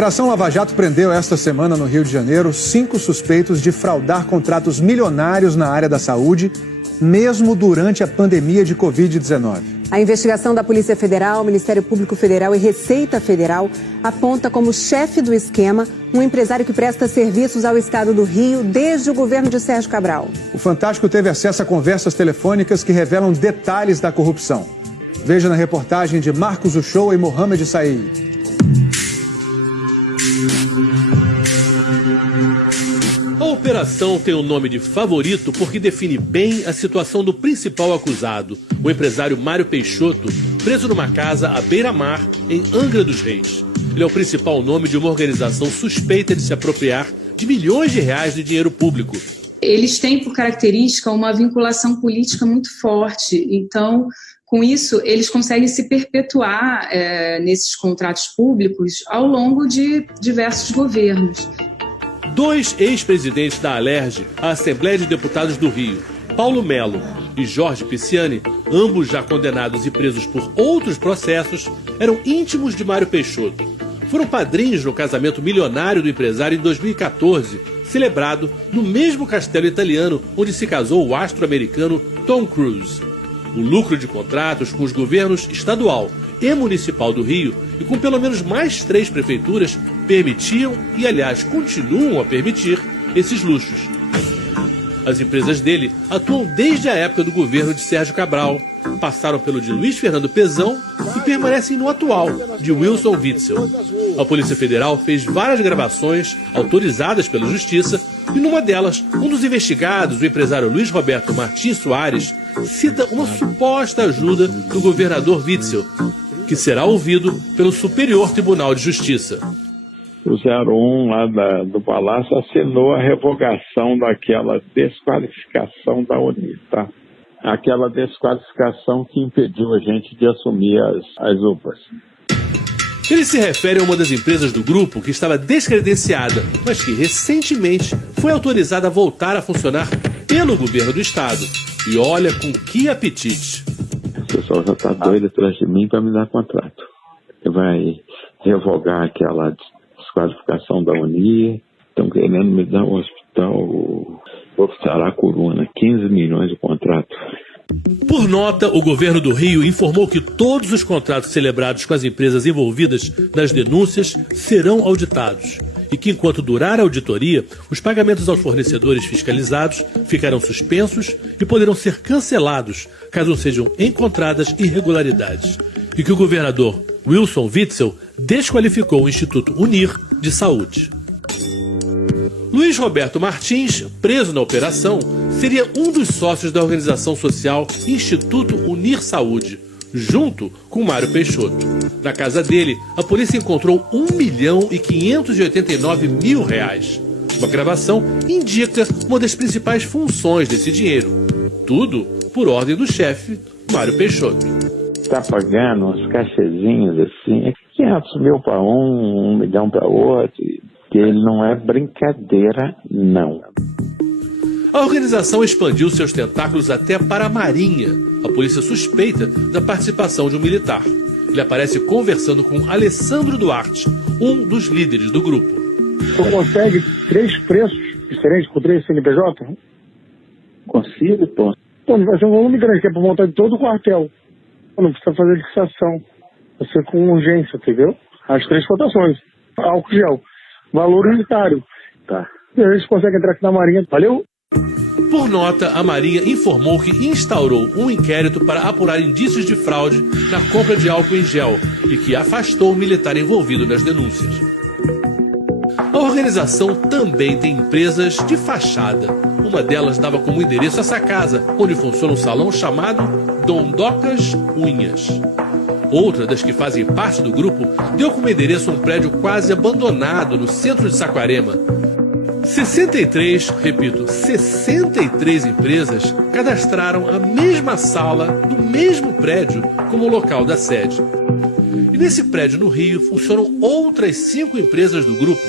A Operação Lava Jato prendeu esta semana no Rio de Janeiro 5 suspeitos de fraudar contratos milionários na área da saúde, mesmo durante a pandemia de Covid-19. A investigação da Polícia Federal, Ministério Público Federal e Receita Federal aponta como chefe do esquema um empresário que presta serviços ao estado do Rio desde o governo de Sérgio Cabral. O Fantástico teve acesso a conversas telefônicas que revelam detalhes da corrupção. Veja na reportagem de Marcos Uchoa e Mohamed Said. A operação tem o nome de Favorito porque define bem a situação do principal acusado, o empresário Mário Peixoto, preso numa casa à beira-mar, em Angra dos Reis. Ele é o principal nome de uma organização suspeita de se apropriar de milhões de reais de dinheiro público. Eles têm por característica uma vinculação política muito forte, então, com isso, eles conseguem se perpetuar nesses contratos públicos ao longo de diversos governos. 2 ex-presidentes da Alerj, a Assembleia de Deputados do Rio, Paulo Melo e Jorge Pisciani, ambos já condenados e presos por outros processos, eram íntimos de Mário Peixoto. Foram padrinhos no casamento milionário do empresário em 2014, celebrado no mesmo castelo italiano onde se casou o astro americano Tom Cruise. O lucro de contratos com os governos estadual e municipal do Rio e com pelo menos mais 3 prefeituras permitiam e, aliás, continuam a permitir esses luxos. As empresas dele atuam desde a época do governo de Sérgio Cabral, passaram pelo de Luiz Fernando Pezão e permanecem no atual, de Wilson Witzel. A Polícia Federal fez várias gravações autorizadas pela Justiça e numa delas, um dos investigados, o empresário Luiz Roberto Martins Soares, cita uma suposta ajuda do governador Witzel, que será ouvido pelo Superior Tribunal de Justiça. O 01 lá do Palácio assinou a revogação daquela desqualificação da Unir, tá? Aquela desqualificação que impediu a gente de assumir as UPAs. Ele se refere a uma das empresas do grupo que estava descredenciada, mas que recentemente foi autorizada a voltar a funcionar pelo governo do estado. E olha com que apetite. O pessoal já está doido atrás de mim para me dar contrato. Vai revogar aquela desqualificação da Unir, estão querendo me dar um hospital Aracuruna, 15 milhões de contrato. Por nota, o governo do Rio informou que todos os contratos celebrados com as empresas envolvidas nas denúncias serão auditados e que, enquanto durar a auditoria, os pagamentos aos fornecedores fiscalizados ficarão suspensos e poderão ser cancelados caso sejam encontradas irregularidades. E que o governador Wilson Witzel desqualificou o Instituto Unir de Saúde. Luiz Roberto Martins, preso na operação, seria um dos sócios da organização social Instituto Unir Saúde, junto com Mário Peixoto. Na casa dele, a polícia encontrou R$1.589.000. Uma gravação indica uma das principais funções desse dinheiro. Tudo por ordem do chefe, Mário Peixoto. Está pagando uns cachezinhos assim, 500 mil para um, 1 milhão para outro, que ele não é brincadeira, não. A organização expandiu seus tentáculos até para a Marinha. A polícia suspeita da participação de um militar. Ele aparece conversando com Alessandro Duarte, um dos líderes do grupo. Você consegue 3 preços diferentes com 3 CNPJ? Consigo, pô. Pô, vai ser um volume grande, que é para montar de todo o quartel. Não precisa fazer fixação. Vai ser com urgência, entendeu? As 3 cotações. Álcool gel. Valor unitário. Tá. E a gente consegue entrar aqui na Marinha. Valeu? Por nota, a Marinha informou que instaurou um inquérito para apurar indícios de fraude na compra de álcool em gel e que afastou o militar envolvido nas denúncias. A organização também tem empresas de fachada. Uma delas dava como endereço essa casa, onde funciona um salão chamado Dondocas Unhas. Outra das que fazem parte do grupo deu como endereço um prédio quase abandonado no centro de Saquarema. 63 empresas cadastraram a mesma sala do mesmo prédio como local da sede. E nesse prédio no Rio funcionam outras 5 empresas do grupo.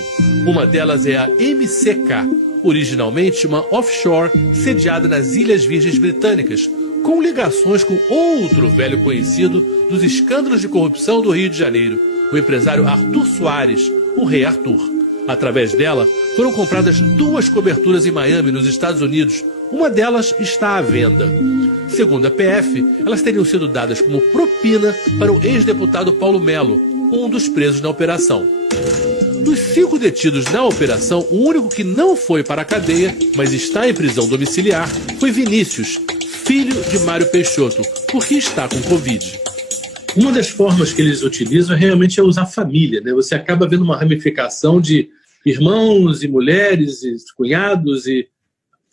Uma delas é a MCK, originalmente uma offshore sediada nas Ilhas Virgens Britânicas, com ligações com outro velho conhecido dos escândalos de corrupção do Rio de Janeiro, o empresário Arthur Soares, o Rei Arthur. Através dela, foram compradas 2 coberturas em Miami, nos Estados Unidos. Uma delas está à venda. Segundo a PF, elas teriam sido dadas como propina para o ex-deputado Paulo Melo, um dos presos na operação. Dos 5 detidos na operação, o único que não foi para a cadeia, mas está em prisão domiciliar, foi Vinícius, filho de Mário Peixoto, porque está com Covid. Uma das formas que eles utilizam realmente é usar família, né? Você acaba vendo uma ramificação de irmãos e mulheres e cunhados e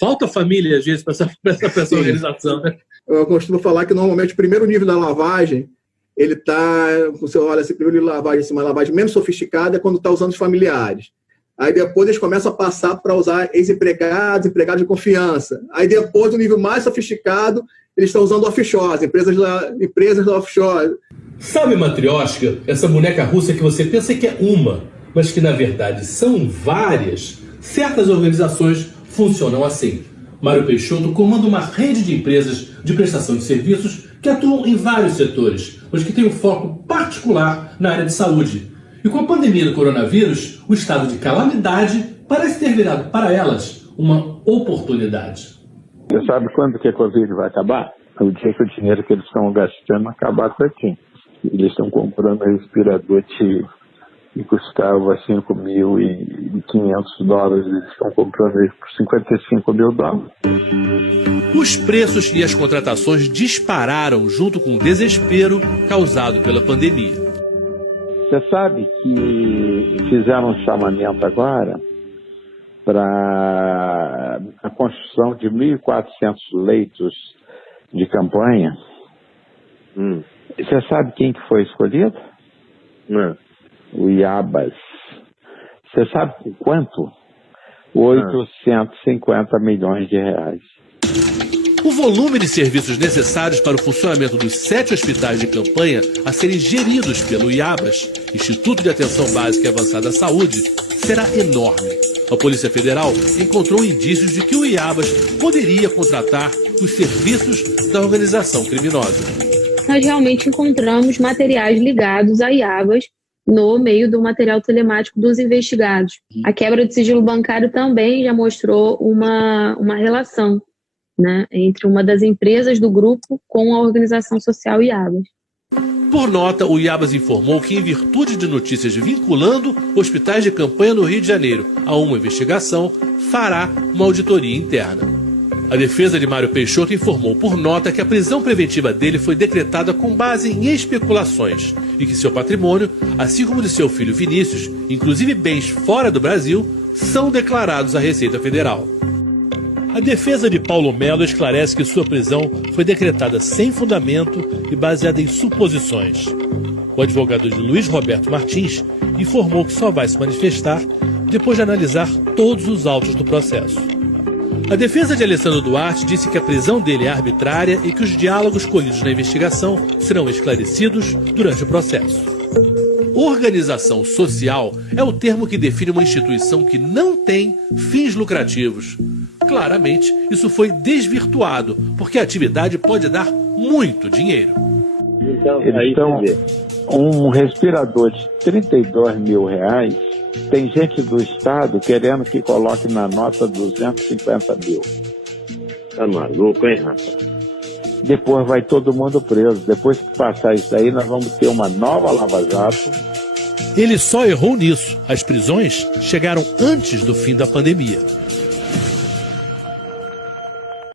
falta família às vezes para essa organização, né? Eu costumo falar que normalmente o primeiro nível da lavagem, ele está, você olha, esse primeiro nível de lavagem, uma lavagem menos sofisticada é quando está usando os familiares. Aí depois eles começam a passar para usar ex-empregados, empregados de confiança. Aí depois, o nível mais sofisticado, eles estão usando offshore, empresas da offshore. Sabe, Matrioshka, essa boneca russa que você pensa que é uma, mas que na verdade são várias? Certas organizações funcionam assim. Mário Peixoto comanda uma rede de empresas de prestação de serviços que atuam em vários setores, mas que tem um foco particular na área de saúde. E com a pandemia do coronavírus, o estado de calamidade parece ter virado para elas uma oportunidade. Você sabe quando que a Covid vai acabar? O dia que o dinheiro que eles estão gastando acabar com aqui. Eles estão comprando respirador que custava $5.500, eles estão comprando ele por $55.000. Os preços e as contratações dispararam junto com o desespero causado pela pandemia. Você sabe que fizeram um chamamento agora para a construção de 1.400 leitos de campanha. Você sabe quem que foi escolhido? Não. O Iabas. Você sabe por quanto? 850 milhões de reais. O volume de serviços necessários para o funcionamento dos 7 hospitais de campanha a serem geridos pelo Iabas, Instituto de Atenção Básica e Avançada à Saúde, será enorme. A Polícia Federal encontrou indícios de que o Iabas poderia contratar os serviços da organização criminosa. Nós realmente encontramos materiais ligados a Iabas no meio do material telemático dos investigados. A quebra de sigilo bancário também já mostrou uma relação, né, entre uma das empresas do grupo com a organização social Iabas. Por nota, o Iabas informou que, em virtude de notícias vinculando hospitais de campanha no Rio de Janeiro a uma investigação, fará uma auditoria interna. A defesa de Mário Peixoto informou por nota que a prisão preventiva dele foi decretada com base em especulações e que seu patrimônio, assim como de seu filho Vinícius, inclusive bens fora do Brasil, são declarados à Receita Federal. A defesa de Paulo Melo esclarece que sua prisão foi decretada sem fundamento e baseada em suposições. O advogado de Luiz Roberto Martins informou que só vai se manifestar depois de analisar todos os autos do processo. A defesa de Alessandro Duarte disse que a prisão dele é arbitrária e que os diálogos colhidos na investigação serão esclarecidos durante o processo. Organização social é o termo que define uma instituição que não tem fins lucrativos. Claramente, isso foi desvirtuado, porque a atividade pode dar muito dinheiro. Então, um respirador de R$32 mil, tem gente do Estado querendo que coloque na nota 250 mil. Tá maluco, hein, rapaz? Depois vai todo mundo preso. Depois que passar isso aí, nós vamos ter uma nova Lava Jato. Ele só errou nisso. As prisões chegaram antes do fim da pandemia.